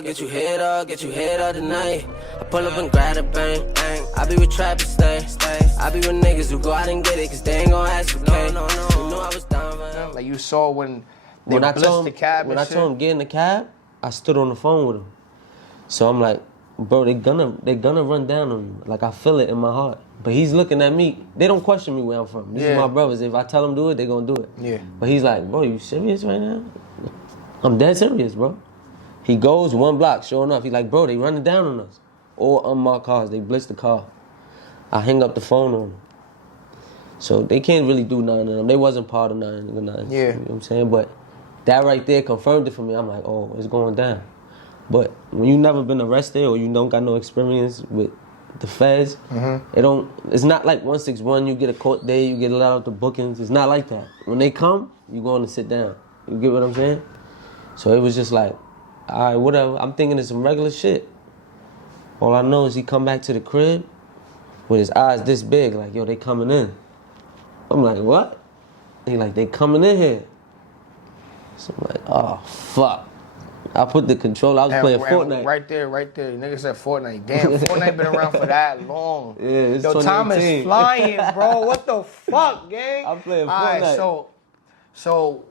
up, get you head up tonight. I pull up and grab a bang. I be with trappers, stay. I be with niggas who go out and get it, cause they ain't gon' ask for K. No. You know I was down for him. Like you saw when I told the cab when I told him get in the cab, I stood on the phone with him. So I'm like, bro, they gonna run down on me. Like I feel it in my heart. But he's looking at me. They don't question me where I'm from. These are my brothers. If I tell them do it, they gonna do it. Yeah. But he's like, bro, you serious right now? I'm dead serious, bro. He goes 1 block, sure enough. He's like, bro, they running down on us. All unmarked cars, they blitz the car. I hang up the phone on them. So they can't really do nothing to them. They wasn't part of nothing. Yeah. You know what I'm saying? But that right there confirmed it for me. I'm like, oh, it's going down. But when you never been arrested or you don't got no experience with the feds, it's not like 161, you get a court day, you get allowed the bookings. It's not like that. When they come, you going to sit down. You get what I'm saying? So it was just like, all right, whatever. I'm thinking it's some regular shit. All I know is he come back to the crib with his eyes this big, like, yo, they coming in. I'm like, what? He like, they coming in here. So I'm like, oh, fuck. I put the controller, I was playing Fortnite. Right there. Nigga said Fortnite. Damn, Fortnite been around for that long. Yeah, it's Yo, time is flying, bro. What the fuck, gang? I'm playing Fortnite. All right, so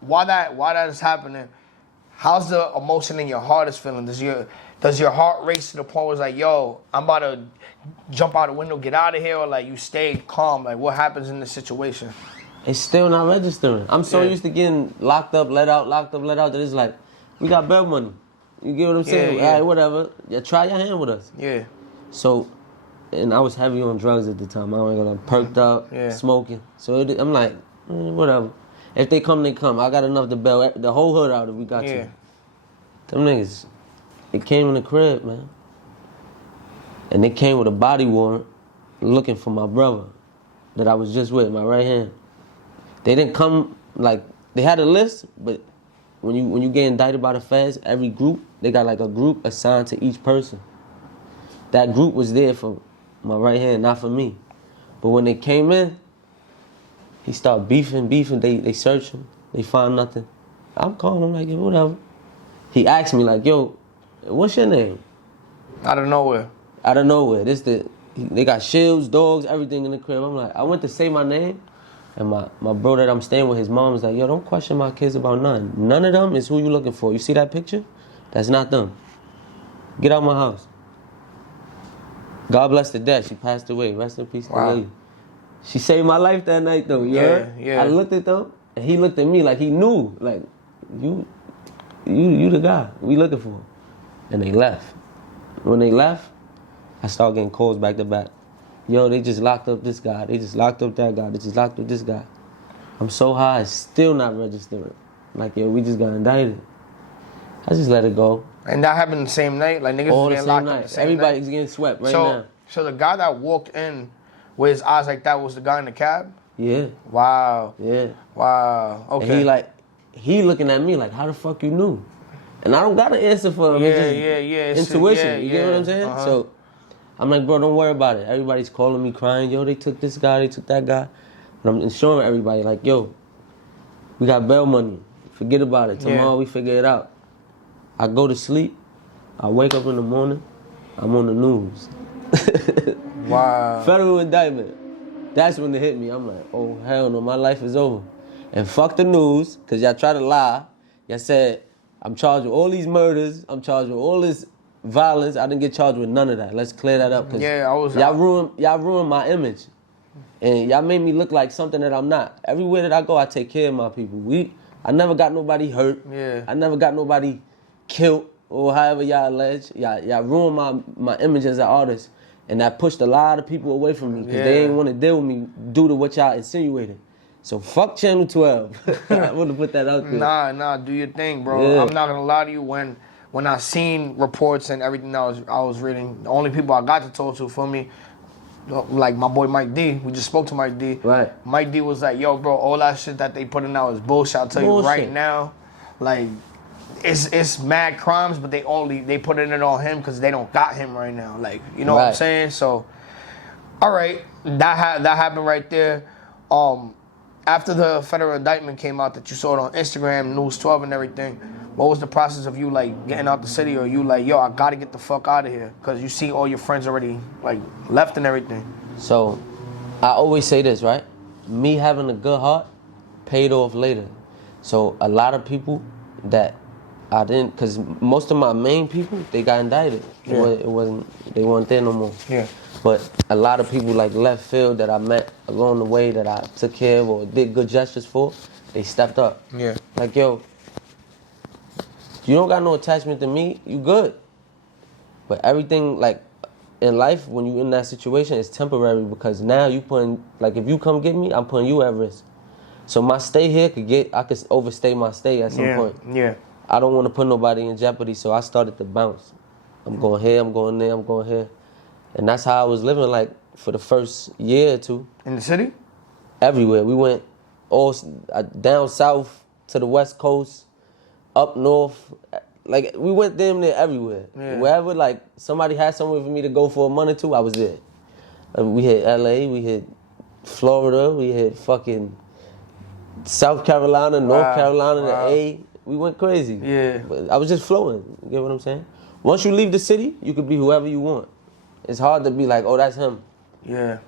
while that is happening, how's the emotion in your heart is feeling? Does your heart race to the point where it's like, yo, I'm about to jump out the window, get out of here, or like you stayed calm? Like what happens in this situation? It's still not registering. I'm so used to getting locked up, let out, that it's like, we got bail money. You get what I'm saying? Yeah. All right, whatever. Yeah, try your hand with us. Yeah. So, and I was heavy on drugs at the time. I was like perked up, smoking. So I'm like, whatever. If they come, they come. I got enough to bail the whole hood out if we got to. Them niggas, they came in the crib, man. And they came with a body warrant looking for my brother that I was just with, my right hand. They didn't come, like, they had a list, but when you get indicted by the feds, every group, they got like a group assigned to each person. That group was there for my right hand, not for me. But when they came in, he started beefing. They searched him. They found nothing. I'm calling him like, yo, whatever. He asked me like, yo, what's your name? Out of nowhere. They got shields, dogs, everything in the crib. I'm like, I went to say my name. And my bro that I'm staying with, his mom was like, yo, don't question my kids about none. None of them is who you looking for. You see that picture? That's not them. Get out my house. God bless the dead. She passed away. Rest in peace to the lady. She saved my life that night, though. You heard? Yeah. I looked at them, and he looked at me like he knew. Like, you the guy we looking for. And they left. When they left, I started getting calls back to back. Yo, they just locked up this guy. They just locked up that guy. They just locked up this guy. I'm so high, it's still not registering. Like, yo, we just got indicted. I just let it go. And that happened the same night? Like, niggas all was getting locked up the same Everybody's night? getting swept now. So the guy that walked in with his eyes like that was the guy in the cab? Yeah. Wow. Yeah. Wow. Okay. And he looking at me like, how the fuck you knew? And I don't got an answer for him. It's just intuition. You get what I'm saying? So I'm like, bro, don't worry about it. Everybody's calling me crying. Yo, they took this guy, they took that guy. And I'm showing everybody like, yo, we got bail money. Forget about it. Tomorrow we figure it out. I go to sleep. I wake up in the morning. I'm on the news. Wow. Federal indictment. That's when it hit me. I'm like, oh, hell no, my life is over. And fuck the news, because y'all try to lie. Y'all said, I'm charged with all these murders. I'm charged with all this violence. I didn't get charged with none of that. Let's clear that up. Y'all ruined my image. And y'all made me look like something that I'm not. Everywhere that I go, I take care of my people. I never got nobody hurt. Yeah. I never got nobody killed or however y'all allege. Y'all ruined my image as an artist. And that pushed a lot of people away from me because they didn't want to deal with me due to what y'all insinuated. So fuck Channel 12. I want to put that out there. Nah, do your thing, bro. Yeah. I'm not gonna lie to you. When I seen reports and everything I was reading, the only people I got to talk to for me, like my boy Mike D. We just spoke to Mike D. Right. Mike D was like, yo, bro, all that shit that they putting out is bullshit. I'll tell you right now, like, it's mad crimes, but they putting it on him because they don't got him right now. Like, you know what I'm saying? So, all right, that happened right there. After the federal indictment came out that you saw it on Instagram, News 12 and everything, What was the process of you like getting out the city, or you like, yo, I gotta get the fuck out of here because you see all your friends already like left and everything? So, I always say this, right? Me having a good heart paid off later. So a lot of people that I didn't, because most of my main people, they got indicted. Yeah. It wasn't, they weren't there no more. Yeah. But a lot of people like left field that I met along the way that I took care of or did good gestures for, they stepped up. Yeah. Like, yo, you don't got no attachment to me, you good. But everything, like, in life, when you in that situation, it's temporary because now you putting, like, if you come get me, I'm putting you at risk. So my stay here I could overstay my stay at some point. Yeah. I don't want to put nobody in jeopardy, so I started to bounce. I'm going here, I'm going there, I'm going here. And that's how I was living, like, for the first year or two. In the city? Everywhere. We went all down south to the West Coast, up north. Like, we went damn near everywhere. Yeah. Wherever, like, somebody had somewhere for me to go for a month or two, I was there. We hit L.A., we hit Florida, we hit fucking South Carolina, North Carolina, the A. We went crazy. Yeah. But I was just flowing. You get what I'm saying? Once you leave the city, you could be whoever you want. It's hard to be like, oh, that's him. Yeah.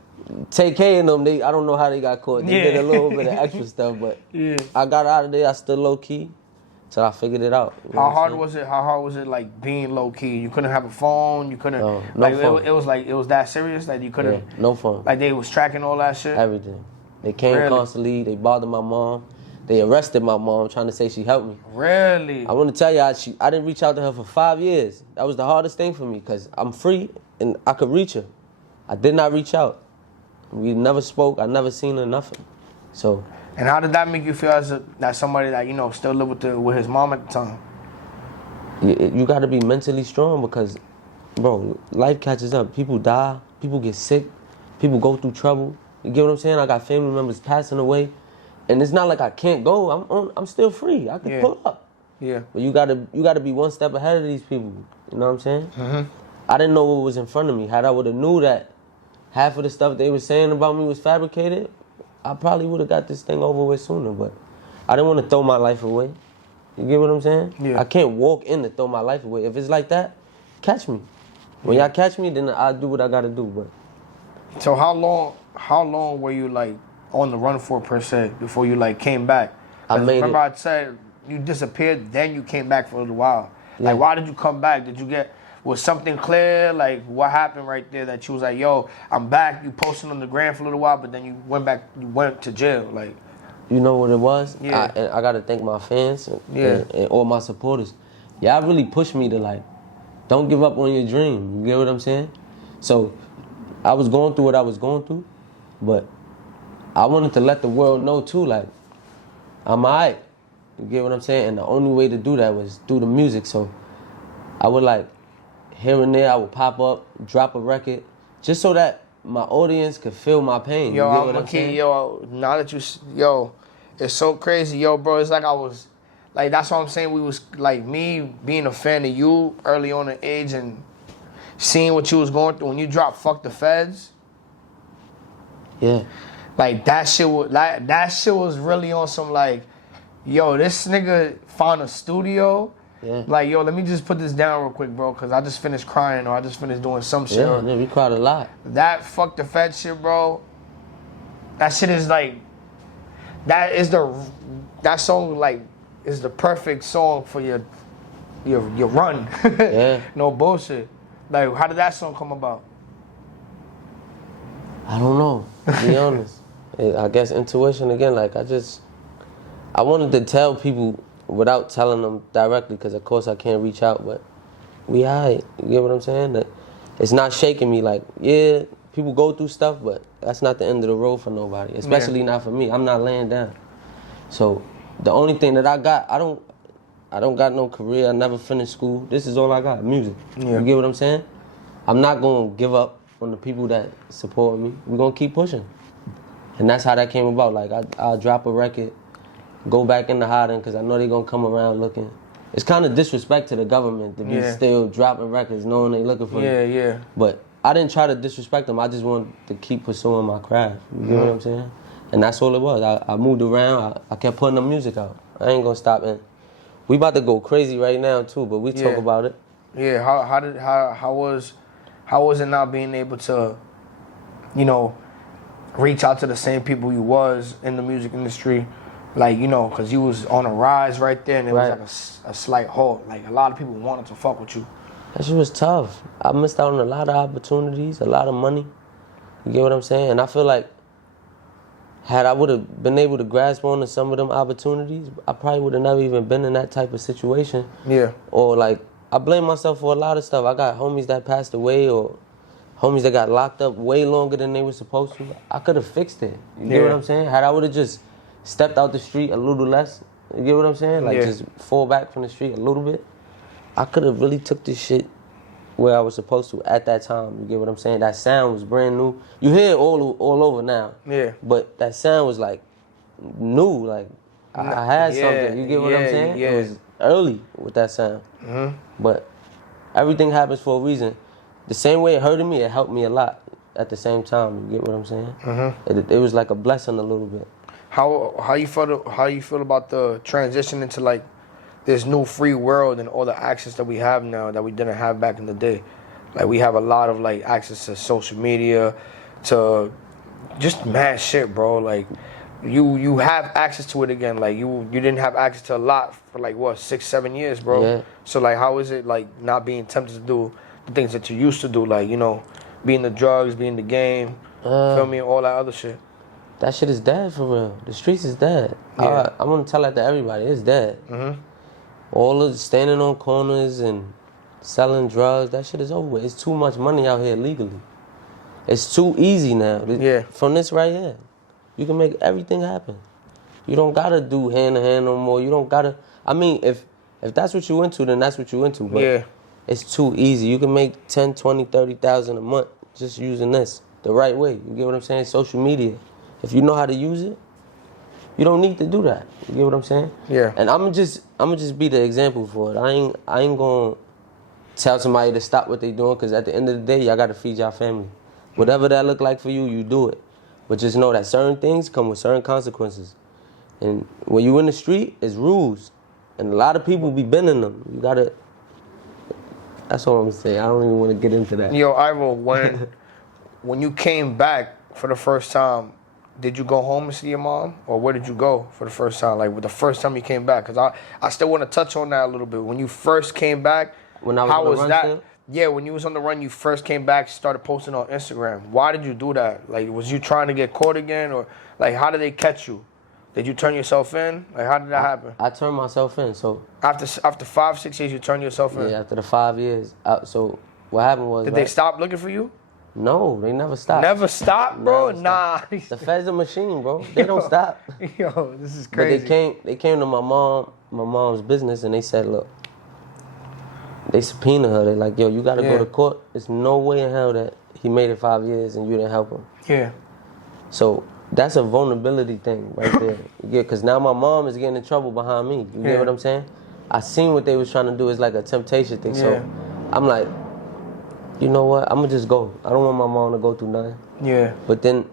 TK and them, I don't know how they got caught. They did a little bit of extra stuff, but I got out of there. I stood low key till I figured it out. How hard was it? How hard was it, like, being low key? You couldn't have a phone. You couldn't. No like phone. It was that serious that you couldn't. Yeah, no phone. Like they was tracking all that shit. Everything. They came Really? constantly. They bothered my mom. They arrested my mom trying to say she helped me. Really? I want to tell you, I didn't reach out to her for 5 years. That was the hardest thing for me because I'm free and I could reach her. I did not reach out. We never spoke. I never seen her, nothing. So. And how did that make you feel as that somebody that, you know, still lived with his mom at the time? You got to be mentally strong because, bro, life catches up. People die. People get sick. People go through trouble. You get what I'm saying? I got family members passing away. And it's not like I can't go. I'm still free. I can pull up. Yeah. But you gotta be one step ahead of these people. You know what I'm saying? Mm-hmm. I didn't know what was in front of me. Had I would have knew that half of the stuff they were saying about me was fabricated, I probably would have got this thing over with sooner. But I didn't want to throw my life away. You get what I'm saying? Yeah. I can't walk in to throw my life away. If it's like that, catch me. When y'all catch me, then I'll do what I gotta do. But so how long were you like on the run for per se before you like came back? Remember I said you disappeared, then you came back for a little while. Yeah. Like, why did you come back? Was something clear? Like, what happened right there that you was like, yo, I'm back? You posted on the gram for a little while, but then you went to jail. Like, you know what it was? Yeah. I got to thank my fans and all my supporters. Y'all really pushed me to, like, don't give up on your dream. You get what I'm saying? So I was going through what I was going through, but I wanted to let the world know, too, like, I'm all right. You get what I'm saying? And the only way to do that was through the music. So I would, like, here and there, I would pop up, drop a record, just so that my audience could feel my pain. Yo, you get what I'm saying? Now that it's so crazy. Yo, bro, it's like I was, like, that's what I'm saying. We was, like, me being a fan of you early on in age and seeing what you was going through. When you dropped Fuck the Feds. Yeah. Like, that shit was really on some, like, yo, this nigga found a studio. Yeah. Like, yo, let me just put this down real quick, bro, because I just finished crying or I just finished doing some shit. Yeah, we cried a lot. That Fuck the Fed shit, bro, that shit is like, that song, like, is the perfect song for your run. Yeah. No bullshit. Like, how did that song come about? I don't know, to be honest. I guess intuition again, like, I wanted to tell people without telling them directly, because of course I can't reach out, but we alright. You get what I'm saying? That it's not shaking me. Like, yeah, people go through stuff, but that's not the end of the road for nobody, especially not for me. I'm not laying down. So the only thing that I got, I don't got no career. I never finished school. This is all I got, music. Yeah. You get what I'm saying? I'm not gonna give up on the people that support me. We're gonna keep pushing. And that's how that came about. Like, I'll drop a record, go back into hiding, because I know they're going to come around looking. It's kind of disrespect to the government to be still dropping records knowing they looking for you. Yeah. But I didn't try to disrespect them. I just wanted to keep pursuing my craft. You know what I'm saying? And that's all it was. I moved around. I kept putting the music out. I ain't going to stop. And We about to go crazy right now too, but we talk about it. Yeah, how was it not being able to, you know, reach out to the same people you was in the music industry, like, you know, because you was on a rise right there, and it was like a slight halt. Like, a lot of people wanted to fuck with you. That shit was tough. I missed out on a lot of opportunities, a lot of money. You get what I'm saying? And I feel like had I would have been able to grasp onto some of them opportunities, I probably would have never even been in that type of situation. Yeah. Or like, I blame myself for a lot of stuff. I got homies that passed away or homies that got locked up way longer than they were supposed to. I could have fixed it. You get what I'm saying? Had I would have just stepped out the street a little less, you get what I'm saying? Like just fall back from the street a little bit. I could have really took this shit where I was supposed to at that time. You get what I'm saying? That sound was brand new. You hear it all over now. Yeah. But that sound was like new. Like I had something. You get what I'm saying? Yeah. It was early with that sound. Mm-hmm. But everything happens for a reason. The same way it hurted me, it helped me a lot at the same time. You get what I'm saying? Mm-hmm. It was like a blessing a little bit. How you feel about the transition into like this new free world and all the access that we have now that we didn't have back in the day? Like, we have a lot of like access to social media, to just mad shit, bro. Like, you have access to it again. Like, you didn't have access to a lot for like what, 6-7 years, bro. Yeah. So like, how is it like not being tempted to do the things that you used to do? Like, you know, be in the drugs, be in the game, feel me, all that other shit. That shit is dead for real. The streets is dead. Yeah. I'm gonna tell that to everybody. It's dead. Mm-hmm. All of standing on corners and selling drugs, that shit is over with. It's too much money out here legally. It's too easy now. Yeah. From this right here, you can make everything happen. You don't gotta do hand to hand no more. You don't gotta. I mean, if that's what you into, then that's what you into. But it's too easy. You can make 10, 20, 30,000 a month just using this the right way. You get what I'm saying? Social media. If you know how to use it, you don't need to do that. You get what I'm saying? Yeah. And I'm just be the example for it. I ain't gonna tell somebody to stop what they doing, because at the end of the day, y'all gotta feed y'all family. Whatever that look like for you, you do it. But just know that certain things come with certain consequences. And when you in the street, it's rules. And a lot of people be bending them. You gotta, that's all I'm gonna say. I don't even wanna get into that. Yo, Ivo, when you came back for the first time, did you go home and see your mom? Or where did you go for the first time? Like, the first time you came back? Because I still want to touch on that a little bit. When you first came back, how was that? Still? Yeah, when you was on the run, you first came back, started posting on Instagram. Why did you do that? Like, was you trying to get caught again? Or, like, how did they catch you? Did you turn yourself in? Like, how did that happen? I turned myself in, so... After 5-6 years, you turned yourself in? Yeah, after the 5 years. So, what happened was... Did they stop looking for you? No, they never stopped. Never stopped, bro? Nah. The Fed's a machine, bro. They don't stop. Yo, this is crazy. But they came to my mom's business, and they said, look, they subpoenaed her. They're like, yo, you got to go to court. There's no way in hell that he made it 5 years and you didn't help him. Yeah. So that's a vulnerability thing right there. Because now my mom is getting in trouble behind me. You get what I'm saying? I seen what they was trying to do. It's like a temptation thing. So I'm like, you know what? I'm going to just go. I don't want my mom to go through nothing. Yeah. But then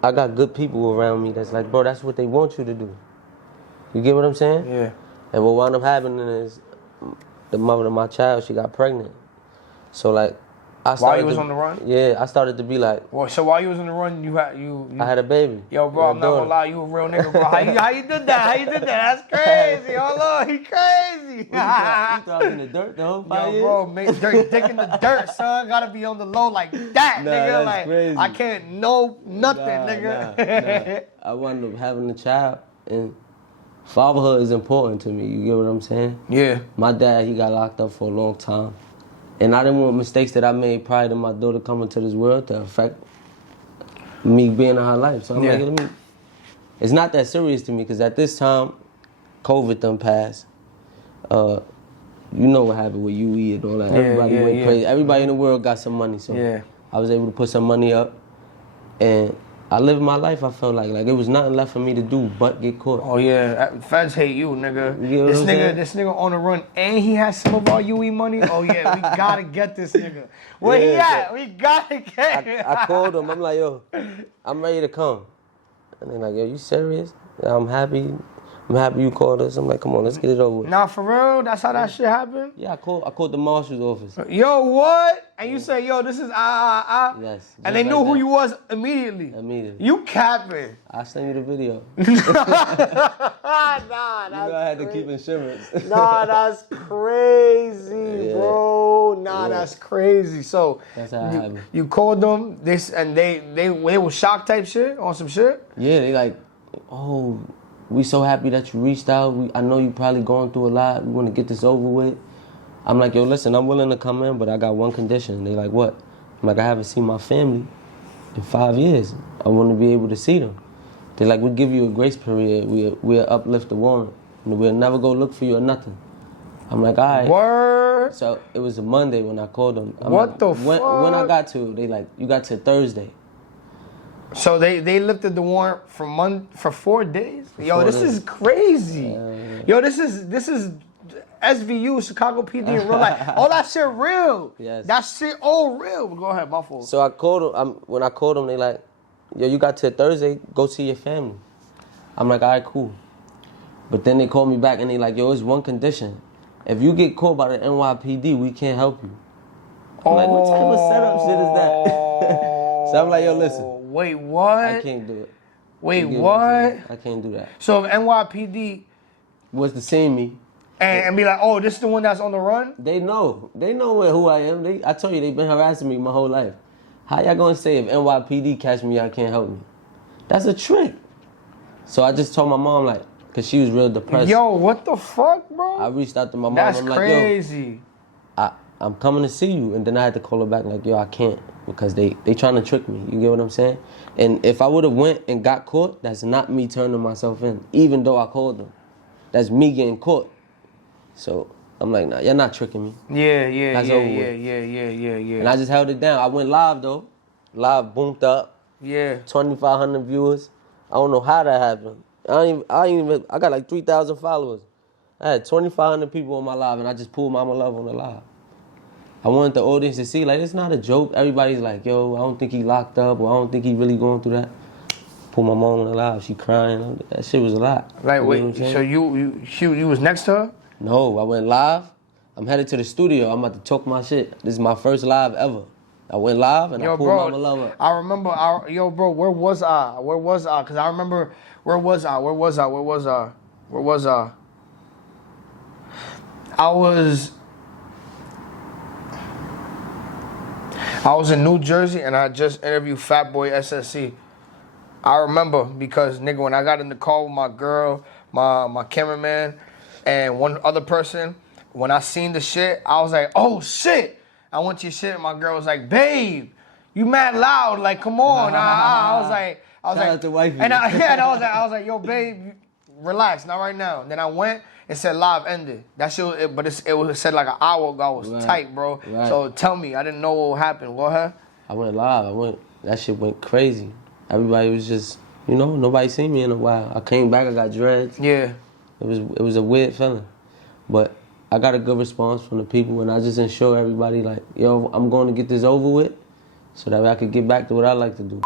I got good people around me that's like, bro, that's what they want you to do. You get what I'm saying? Yeah. And what wound up happening is the mother of my child, she got pregnant. So, like, while you was on the run? Yeah, I started to be like... Well, so while you was on the run, I had a baby. Yo, bro, I'm not gonna lie, you a real nigga, bro. How you did that? How you did that? That's crazy. Hold on, he crazy. You thought I was in the dirt the whole 5 years? Yo, bro, make dick in the dirt, son. Gotta be on the low like that, nah, nigga. That's like, crazy. I can't know nothing, nigga. I wound up having a child, and fatherhood is important to me. You get what I'm saying? Yeah. My dad, he got locked up for a long time. And I didn't want mistakes that I made prior to my daughter coming to this world to affect me being in her life. So I'm like, it's not that serious to me, because at this time, COVID done passed. You know what happened with UE and all that. Everybody went crazy. Everybody in the world got some money. So I was able to put some money up. And I lived my life, I felt like it was nothing left for me to do but get caught. Oh yeah, feds hate you, nigga. You know this nigga on the run, and he has some of our UE money. Oh yeah, we gotta get this nigga. Where he at? We gotta get him. I called him, I'm like, yo, I'm ready to come. And they're like, yo, you serious? I'm happy. I'm happy you called us. I'm like, come on, let's get it over with. Nah, for real? That's how that shit happened? Yeah, I called the marshal's office. Yo, what? And you say, yo, this is Yes. And they knew who you was immediately. Immediately. You capping. I'll send you the video. Nah, that's I had to keep insurance. Nah, that's crazy, bro. Nah, that's crazy. So that's how it happened. You called them, and they were shocked type shit on some shit? Yeah, they like, oh, we so happy that you reached out. I know you probably going through a lot. We want to get this over with. I'm like, yo, listen, I'm willing to come in, but I got one condition. They like, what? I'm like, I haven't seen my family in 5 years. I want to be able to see them. They're like, we'll give you a grace period. We'll uplift the warrant. And we'll never go look for you or nothing. I'm like, all right. Word. So it was a Monday when I called them. What the fuck? When I got to, they like, you got to Thursday. So they lifted the warrant for 4 days? Yo, this is crazy. Yo, this is SVU, Chicago PD in real life. All that shit real. Yes. That shit all real. Go ahead, my fault. So I called them. When I called them, they like, yo, you got to Thursday, go see your family. I'm like, all right, cool. But then they called me back and they like, yo, it's one condition. If you get caught by the NYPD, we can't help you. I'm like, what type of setup shit is that? So I'm like, yo, listen. Wait, what? I can't do it. Wait, what? I can't do that. So if NYPD was to see me and be like, oh, this is the one that's on the run? They know who I am. I told you, they've been harassing me my whole life. How y'all gonna say if NYPD catch me, y'all can't help me? That's a trick. So I just told my mom, like, cause she was real depressed. Yo, what the fuck, bro? I reached out to my mom. That's I'm crazy. Like, yo, I'm coming to see you. And then I had to call her back like, yo, I can't. Because they trying to trick me. You get what I'm saying? And if I would have went and got caught, that's not me turning myself in. Even though I called them. That's me getting caught. So I'm like, nah, you're not tricking me. Yeah. And I just held it down. I went live though. Live boomed up. Yeah. 2,500 viewers. I don't know how that happened. I got like 3,000 followers. I had 2,500 people on my live, and I just pulled Mama Love on the live. I wanted the audience to see, like, it's not a joke. Everybody's like, yo, I don't think he locked up, or I don't think he really going through that. Pull my mom on the live, she crying. That shit was a lot. Like, wait, so you was next to her? No, I went live. I'm headed to the studio. I'm about to talk my shit. This is my first live ever. I went live and I pulled Mama Love up. I remember, bro, where was I? Because I remember, where was I? I was in New Jersey and I just interviewed Fat Boy SSC. I remember because, nigga, when I got in the car with my girl, my cameraman, and one other person, when I seen the shit, I was like, oh shit. I went to your shit and my girl was like, babe, you mad loud, like, come on. I was like, Shout out to wifey. and I was like, yo, babe, relax, not right now. And then I went and said live ended. That shit, but it was said like an hour ago. I was tight, bro. Right. So tell me, I didn't know what happened. Go ahead. I went live. That shit went crazy. Everybody was just, nobody seen me in a while. I came back, I got dreads. Yeah. It was a weird feeling. But I got a good response from the people, and I just ensure everybody, like, yo, I'm going to get this over with so that I could get back to what I like to do.